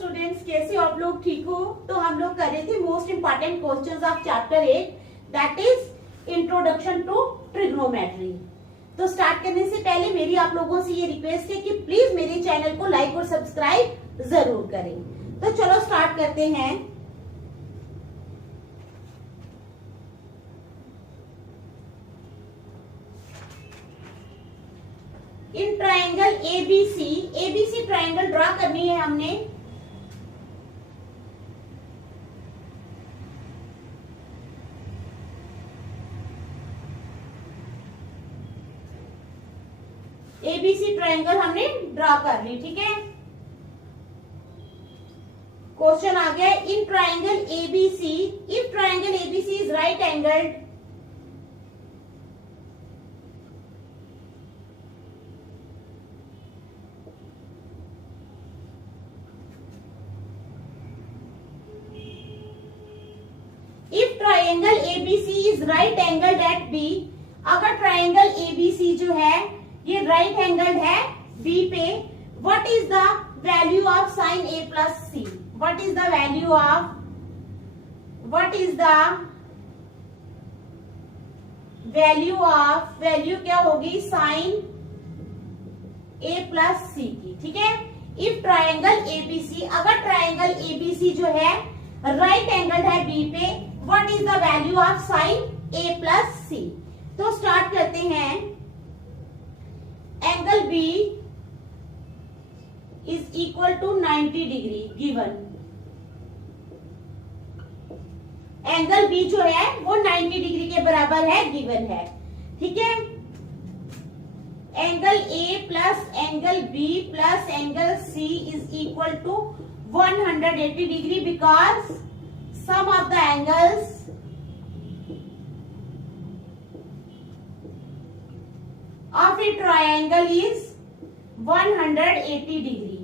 Students, कैसे हो आप लोग? ठीक हो? तो हम लोग कर रहे थे most important questions of chapter 8, that is introduction to trigonometry. तो स्टार्ट करने से पहले मेरी आप लोगों से ये रिक्वेस्ट है कि प्लीज मेरे चैनल को लाइक और सब्सक्राइब जरूर करें। तो चलो स्टार्ट करते हैं। इन ट्राइंगल एबीसी ट्राइंगल ड्रा करनी है हमने। एबीसी ट्राइंगल हमने ड्रा कर ली, ठीक है। क्वेश्चन आ गया, in triangle ABC, if triangle ABC is right angled, if triangle ABC is right angled at B, अगर ट्राइंगल एबीसी जो है ये राइट एंगल्ड है बी पे, what is the value of sine A plus C? What is the value of, value क्या होगी sine A plus C की, ठीक है। इफ ट्राइंगल एबीसी, अगर ट्राइंगल एबीसी जो है राइट एंगल्ड है बी पे, what is the value of sine A plus C? तो स्टार्ट करते हैं। Angle B is equal to 90 degree given. Angle B जो है वो 90 डिग्री के बराबर है, गिवन है, ठीक है। Angle A plus angle B plus angle C is equal to 180 degree because sum of the angles of a triangle is 180 degree,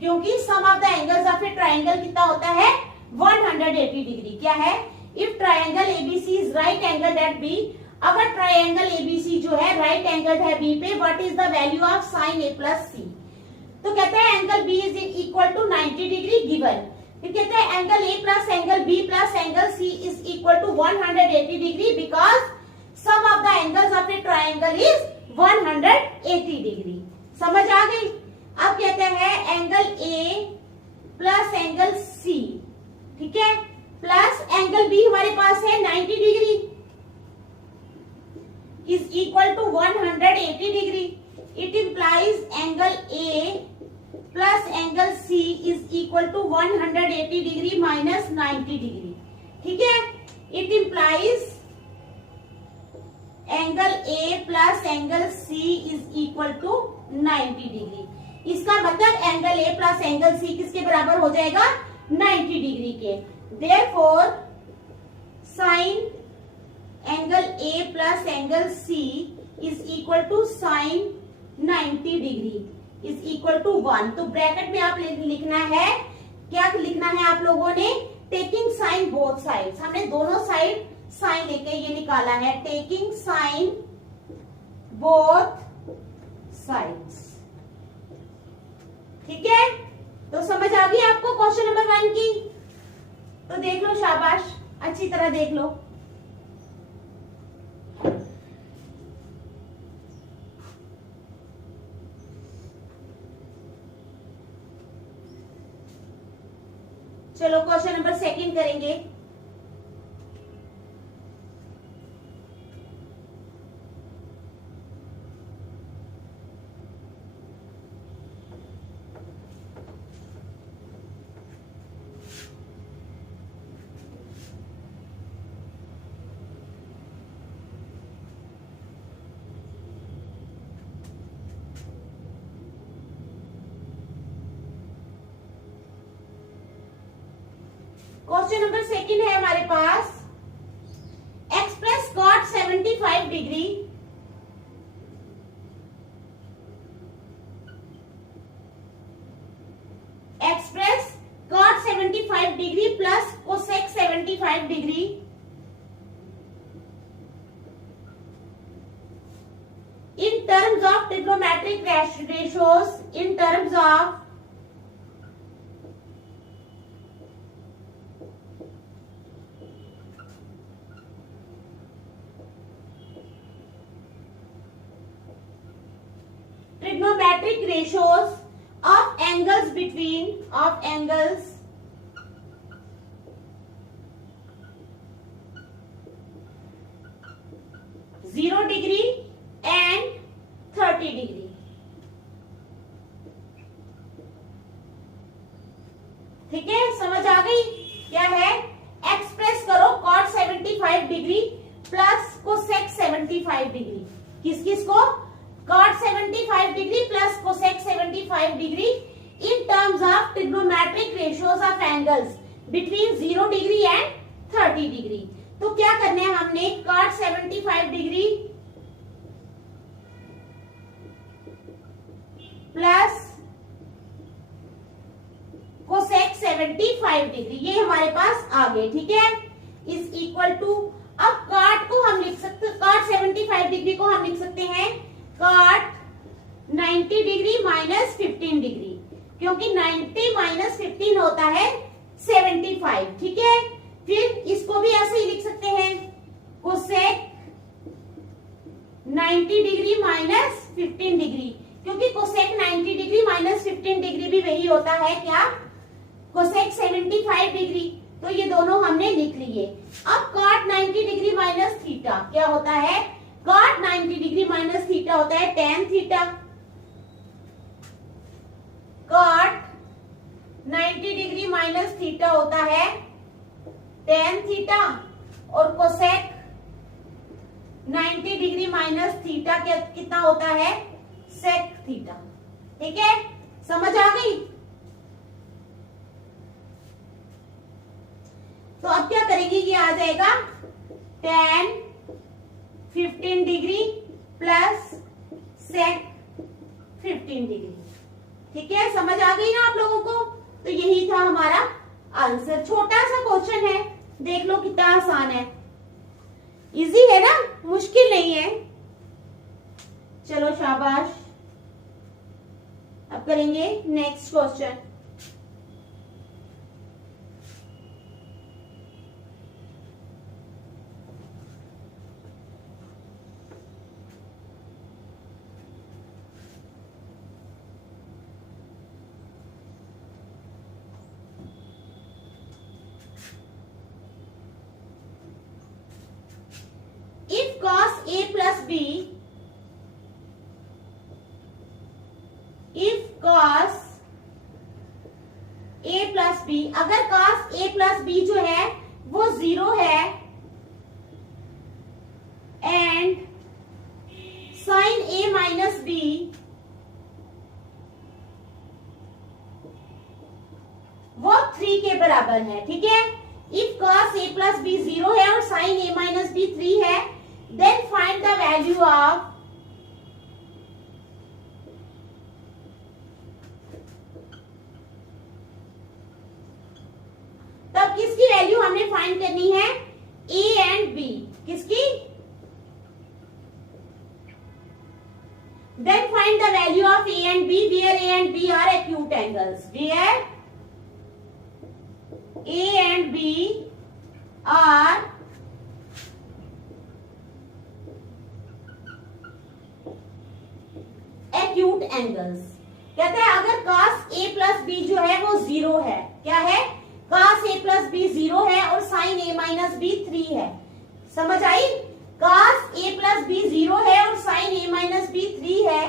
क्योंकि sum of the angles of a triangle कितना होता है 180 डिग्री। क्या है? If triangle ABC is right angled at B, अगर triangle ABC जो है right angled है बी पे, what is the value of sine A plus C? तो कहते हैं angle B is equal to 90 degree given. फिर कहते हैं angle A plus angle B plus angle C is equal to 180 degree because sum of the angles of a triangle is 180 degree. समझ आ गई? अब कहते हैं angle A plus angle C, ठीक है, प्लस एंगल बी हमारे पास है 90 degree is equal to 180 degree. It implies angle A plus angle C is equal to 180 degree minus 90 degree, ठीक है। It implies angle A plus angle C is equal to 90 degree. इसका मतलब angle A plus angle C किसके बराबर हो जाएगा? 90 degree के। Therefore sine angle A plus angle C is equal to sine 90 degree is equal to 1। तो bracket में आप लिखना है, क्या लिखना है आप लोगों ने? Taking sine both sides. हमने दोनों साइड साइन लेके ये निकाला है, टेकिंग साइन बोथ साइड्स, ठीक है। तो समझ आ गई आपको क्वेश्चन नंबर 1 की? तो देख लो, शाबाश, अच्छी तरह देख लो। चलो क्वेश्चन नंबर 2 करेंगे। क्वेश्चन नंबर 2 है हमारे पास, express cot 75 degree plus cosec 75 degree in terms of trigonometric ratios, in terms of trigonometric ratios of angles between 0 degree and 30 degree. ठीक है, समझ आ गई? क्या है? एक्सप्रेस करो cot 75 degree plus cosec 75 degree. किस किस को? cot 75 degree plus cosec 75 degree in terms of trigonometric ratios of angles between 0 degree and 30 degree. तो क्या करना है हमने? cot 75 degree plus cosec 75 degree, ये हमारे पास आ गए. ठीक है, इज इक्वल टू, अब cot को हम लिख सकते, cot 75 डिग्री को हम लिख सकते हैं cot 90 डिग्री माइनस 15 डिग्री, क्योंकि 90 माइनस 15 होता है 75. ठीक है, फिर इसको भी ऐसे ही लिख सकते हैं कोसेक 90 डिग्री माइनस 15 डिग्री, क्योंकि कोसेक 90 डिग्री माइनस 15 डिग्री भी वही होता है क्या? Cosec 75 degree. तो ये दोनों हमने लिख लिए. अब cot 90 डिग्री माइनस थीटा क्या होता है? cot 90 डिग्री माइनस थीटा होता है tan theta. cot 90 degree minus theta होता है tan थीटा, और कोसेक 90 डिग्री माइनस थीटा कितना होता है? sec theta. ठीक है, समझ आ गई? तो अब क्या करेंगे? ये आ जाएगा tan 15 degree plus sec 15 degree. ठीक है, समझ आ गई ना आप लोगों को? तो यही था हमारा आंसर. छोटा सा क्वेश्चन है, देख लो कितना आसान है. इजी है ना, मुश्किल नहीं है. चलो शाबाश. अब करेंगे next question. If cos A plus B, if cos A plus B, अगर cos A plus B जो है वो 0 है and sin A minus B वो 3 के बराबर है. ठीक है, if cos A plus B 0 है और sin A minus B 3 है, then find the value of तब किसकी वैल्यू हमने फाइंड करनी है? A and B. किसकी? then find the value of A and B where A and B are acute angles. Where A and B are acute angles. कहते हैं अगर cos A plus B जो है वो 0 है, क्या है? cos A plus B 0 है और sin A minus B 3 है. समझ आई? cos A plus B 0 है और sin A minus B 3 है.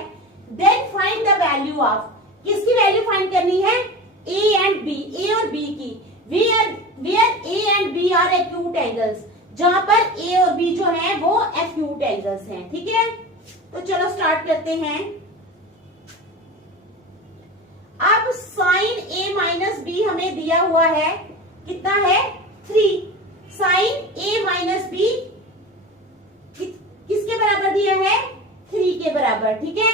then find the value of, किसकी वैल्यू फाइंड करनी है? A and B, A और B की. where A and B are acute angles, जहां पर A और B जो है वो acute angles हैं. ठीक है, तो चलो स्टार्ट करते हैं. अब sin A minus B हमें दिया हुआ है, कितना है? 3. sin A minus B किसके बराबर दिया है? 3 के बराबर. ठीक है,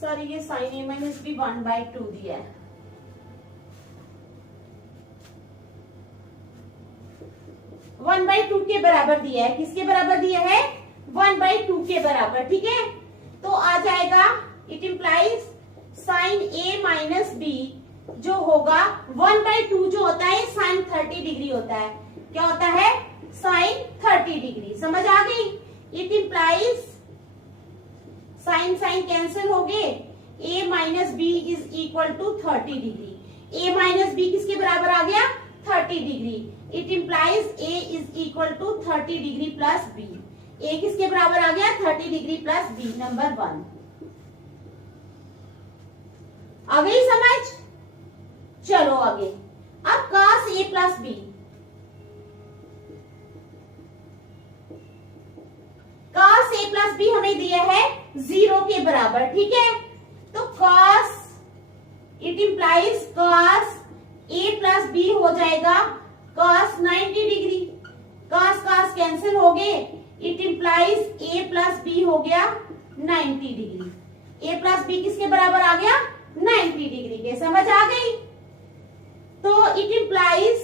सॉरी ये sin A minus B 1/2 दिया है. वन बाई टू के बराबर दिया है. किसके बराबर दिया है? 1/2 के बराबर. ठीक है, तो आ जाएगा, it implies sine A minus B जो होगा 1/2 जो होता है साइन 30 डिग्री होता है। क्या होता है? Sine 30 degree. समझ आ गई? It implies sine sine cancel हो गए, a minus B is equal to 30 degree. a minus B किसके बराबर आ गया? 30 degree. It implies a is equal to 30 degree plus b। a किसके बराबर आ गया? 30 डिग्री प्लस b। नंबर 1 आ गई समझ? चलो आगे। अब cos a plus b, cos a plus B हमें दिया है 0 के बराबर। ठीक है, तो cos it implies cos a plus B हो जाएगा cos 90 degree. cos cos cancel हो गए, it implies a plus B हो गया 90 डिग्री। a प्लस बी किसके बराबर आ गया? 90 डिग्री के। समझ आ गई? तो इट इंप्लाइज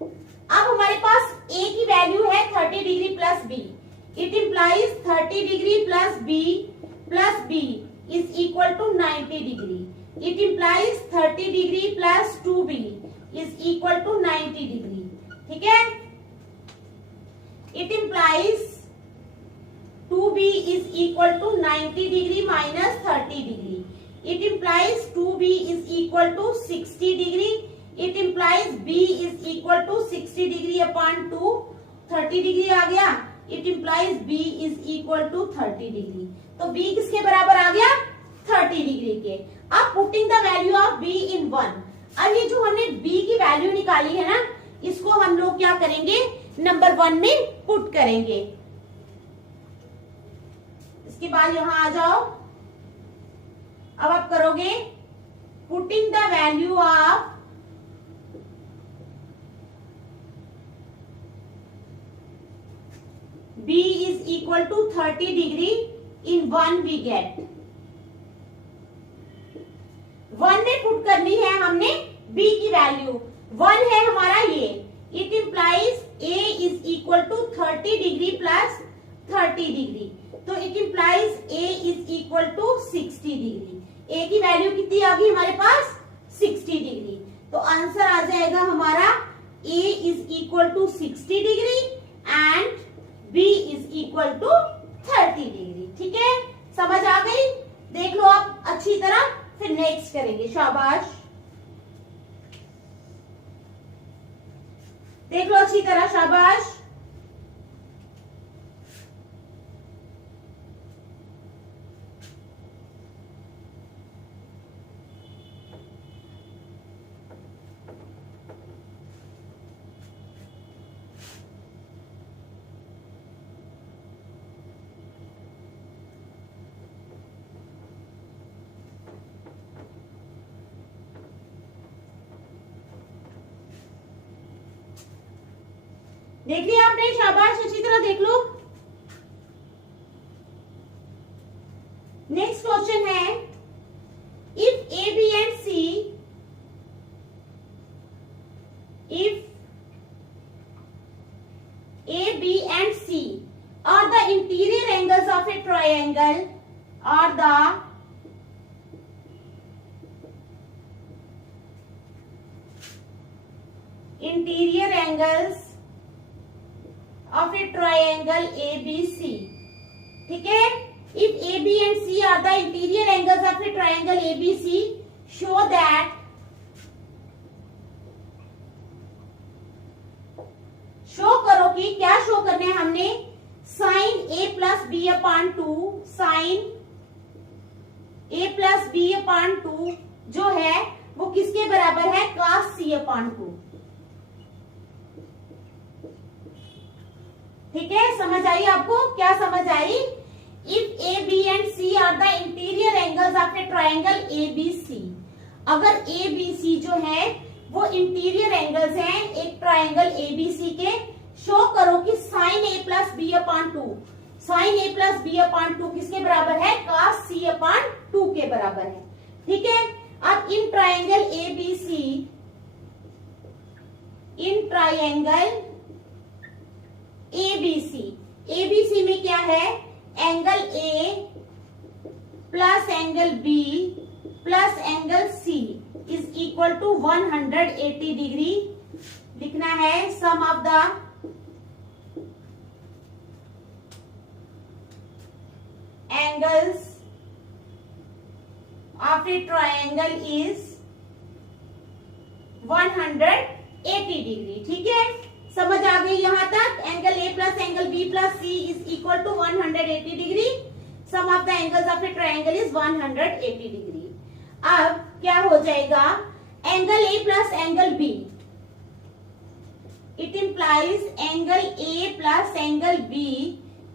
अब हमारे पास a की वैल्यू है 30 degree plus b। It implies 30 degree plus b is equal to 90 degree. It implies 30 degree plus 2b is equal to 90 degree. ठीक है, it implies 2b is equal to 90 degree minus 30 degree. It implies 2b is equal to 60 degree. It implies b is equal to 60 degree upon 2, 30 degree आ गया। It implies b is equal to 30 degree. तो b किसके बराबर आ गया? 30 degree के। अब putting the value of b इन 1। अब ये जो हमने b की वैल्यू निकाली है ना, इसको हम लोग क्या करेंगे? नंबर 1 में पुट करेंगे। इसके बाद यहां आ जाओ। अब आप करोगे putting the value of b is equal to 30 degree in 1 we get 1 में पुट करनी है हमने b की वैल्यू। 1 है हमारा ये। It implies a is equal to 30 degree plus 30 degree. तो it implies a is equal to 60 degree. a की वैल्यू कितनी आ गई हमारे पास? 60 डिग्री। तो आंसर आ जाएगा हमारा a is equal to 60 degree and b is equal to 30 degree. ठीक है, समझ आ गई? देख लो आप अच्छी तरह, फिर नेक्स्ट करेंगे। शाबाश, देख लो अच्छी तरह। शाबाश। देख लिया आपने? शाबाश, अच्छी तरह देख लो। नेक्स्ट क्वेश्चन है, if A B and C, if A B and C are the interior angles of a triangle, are the interior angles of a triangle ABC. ठीक है, if AB and C are the interior angles of a triangle ABC, show that show करो कि क्या show करना है हमने? Sine A plus B upon 2, sine A plus B upon 2 जो है वो किसके बराबर है? cos C upon 2। ठीक है, समझ आई आपको? क्या समझ आई? If A B and C are the interior angles of a triangle A B C, अगर ए बी सी जो है वो इंटीरियर एंगल्स हैं एक ट्रायंगल ए बी सी के, शो करो कि sign A plus B upon 2, sign A plus B upon 2 किसके बराबर है? cos C अपॉन 2 के बराबर है। ठीक है, अब in triangle A B C, in triangle ABC, ABC में क्या है? Angle A plus angle B plus angle C is equal to 180 degree लिखना है। Sum of the angles of a triangle is 180 degree. ठीक है, समझ आ गई यहां तक। Angle A plus angle B plus C is equal to 180 degree. Sum of the angles of a triangle is 180 degree. अब क्या हो जाएगा, angle A plus angle B, it implies angle A plus angle B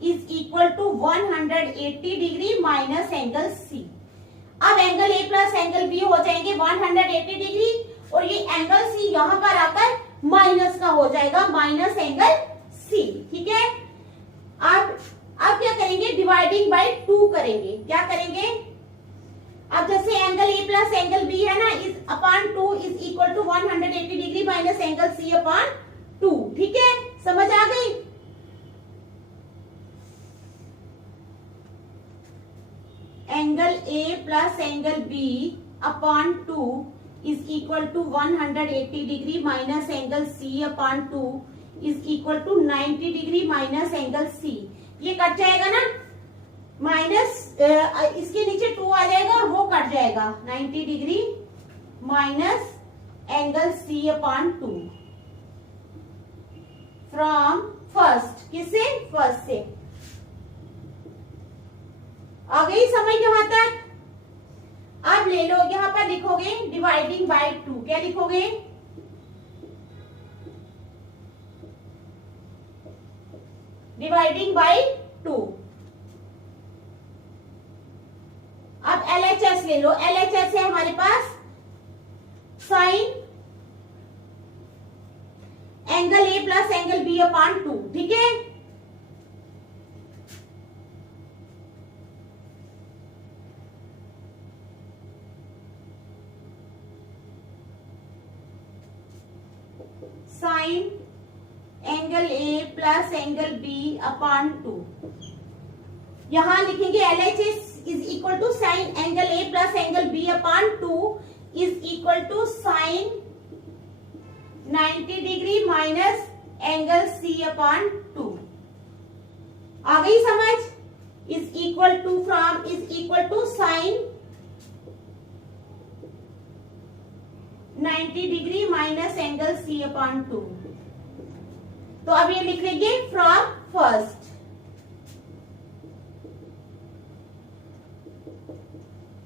is equal to 180 degree minus angle C. अब angle A plus angle B हो जाएंगे 180 degree और ये angle C यहां पर आकर माइनस का हो जाएगा, माइनस एंगल सी। ठीक है, अब क्या करेंगे, डिवाइडिंग बाय 2 करेंगे। क्या करेंगे, अब जैसे angle A plus angle B है ना, is upon 2 is equal to 180 degree minus angle C upon 2। ठीक है, समझ आ गई। Angle A plus angle B upon 2 is equal to 180 degree minus angle C upon 2 is equal to 90 degree minus angle C. ये कट जाएगा ना, minus इसके नीचे 2 आ जाएगा और वो कट जाएगा। 90 degree minus angle C upon 2 from first, किससे, फर्स्ट से। आ गई समझ यहां तक। अब ले लो, यहां पर लिखोगे डिवाइडिंग बाय 2। क्या लिखोगे, डिवाइडिंग बाय 2। अब LHS ले लो। LHS है हमारे पास sine angle A plus angle B upon 2। ठीक है, sine angle A plus angle B upon 2। यहां लिखेंगे LHS is equal to sine angle A plus angle B upon 2 is equal to sine 90 degree minus angle C upon 2। आ गई समझ। Is equal to from is equal to sine 90 degree minus angle C upon 2। तो अब ये लिख लेंगे from first.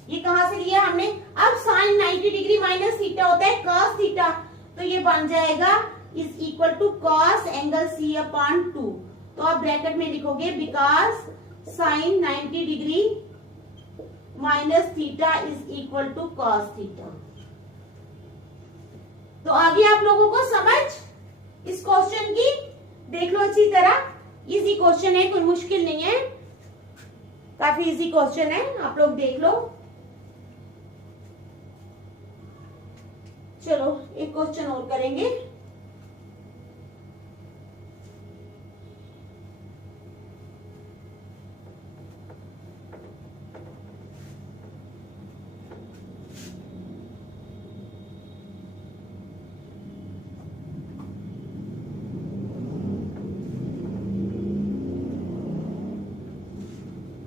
ये कहां से लिया हमने, अब साइन 90 डिग्री माइनस थीटा होता है कॉस थीटा, तो ये बन जाएगा is equal to cos angle C upon 2। तो आप ब्रैकेट में लिखोगे because sine 90 degree minus theta is equal to cos theta. तो आगे आप लोगों को समझ इस क्वेश्चन की, देख लो अच्छी तरह। इजी क्वेश्चन है, कोई मुश्किल नहीं है, काफी इजी क्वेश्चन है, आप लोग देख लो। चलो एक क्वेश्चन और करेंगे।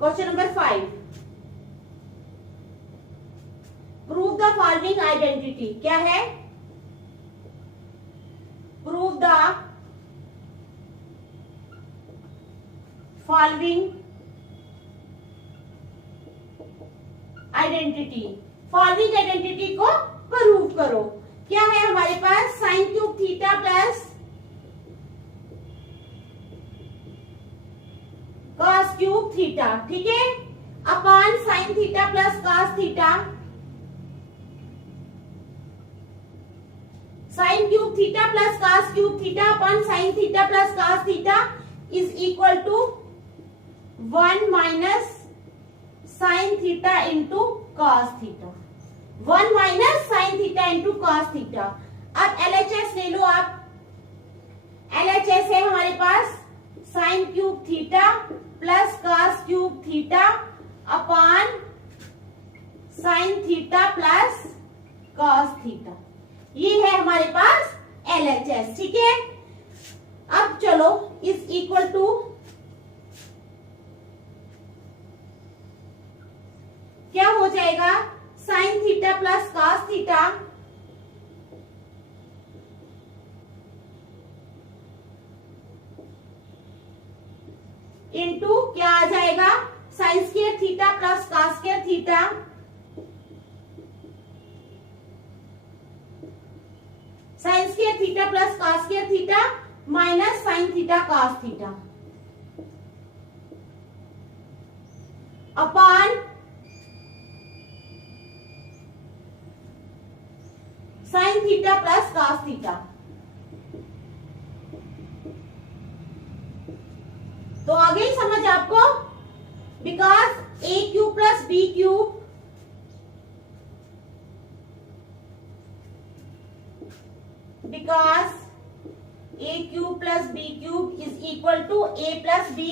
Question number 5, prove the following identity. क्या है, prove the following identity. Following identity को प्रूव करो। क्या है हमारे पास, sine cube theta plus cos cube theta. ठीक है, upon sine theta plus cos theta, sine cube theta plus cos cube theta upon sine theta plus cos theta is equal to 1 minus sine theta into cos theta. 1 minus sine theta into cos theta. अब LHS ले लो आप। LHS है हमारे पास sine cube theta plus cos cube theta upon sine theta plus cos theta, ये है हमारे पास LHS। ठीक है, अब चलो इज इक्वल टू क्या हो जाएगा, sine theta plus cos theta into क्या आ जाएगा, sine square theta plus cos square theta sine square theta plus cos square theta minus sine theta cos theta upon sine theta plus cos theta. तो आ गई समझ आपको, because A cube plus B cube because a cube plus b cube is equal to a plus b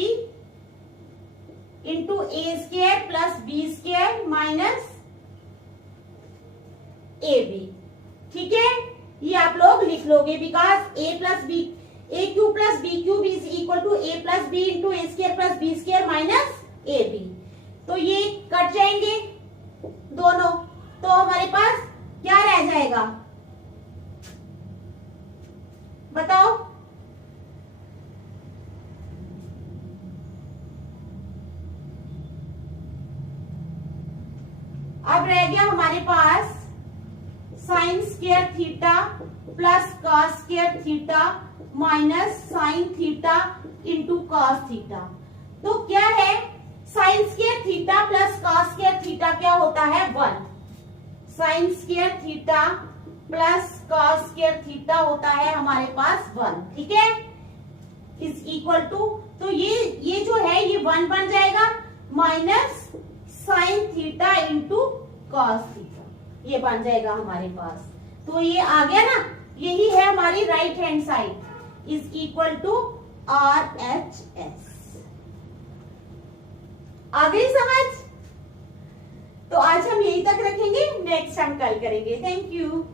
into a square plus b square minus ab। ठीक है, ये आप लोग लिख लोगे, because a plus b a cube plus b cube is equal to a plus b into a square plus b square minus ab। तो ये cut जाएंगे दोनों, तो हमारे पास क्या रह जाएगा बताओ, अब रह गया हमारे पास sine square theta plus cos square theta minus sine theta into cos theta. तो क्या है, sine square theta plus cos square theta क्या होता है 1, sine square theta plus cos square theta होता है हमारे पास 1। ठीक है, इज इक्वल टू, तो ये जो है ये 1 बन जाएगा minus sine theta into cos theta, ये बन जाएगा हमारे पास। तो ये आ गया ना, यही है हमारी right hand side, is equal to RHS। आ गई समझ? तो आज हम यही तक रखेंगे, नेक्स्ट हम कल करेंगे। Thank you.